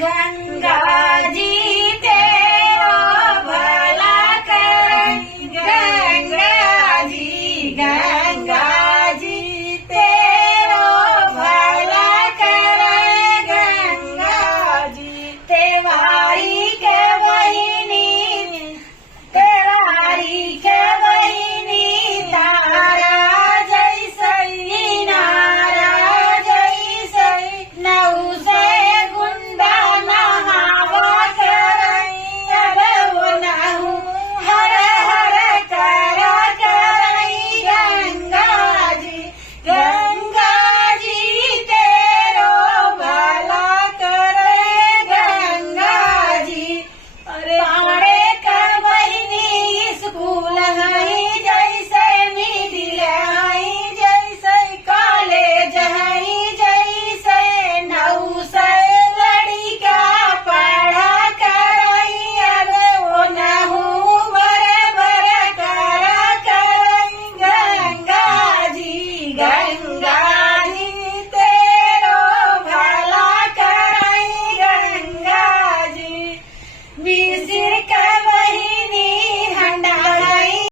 गंगा जी तेरो भला करे, गंगा जी तेरो भला करे, गंगा जी तेवारी के बहिनी, तेवारी के बहिनी तारा जैसई नारा जैसई नऊ से गुंडा नहावा करई अरे वो नहु हर हर करा करई गंगा जी तेरो भला करे गंगा जी। अरे हमारे कर बहिनी स्कूल नहीं जैसे मिडिल नहीं जैसे कॉलेज नहीं जैसे नऊ से लड़का पढ़ा करई अरे वो नहु बराबर करा करई गंगा जी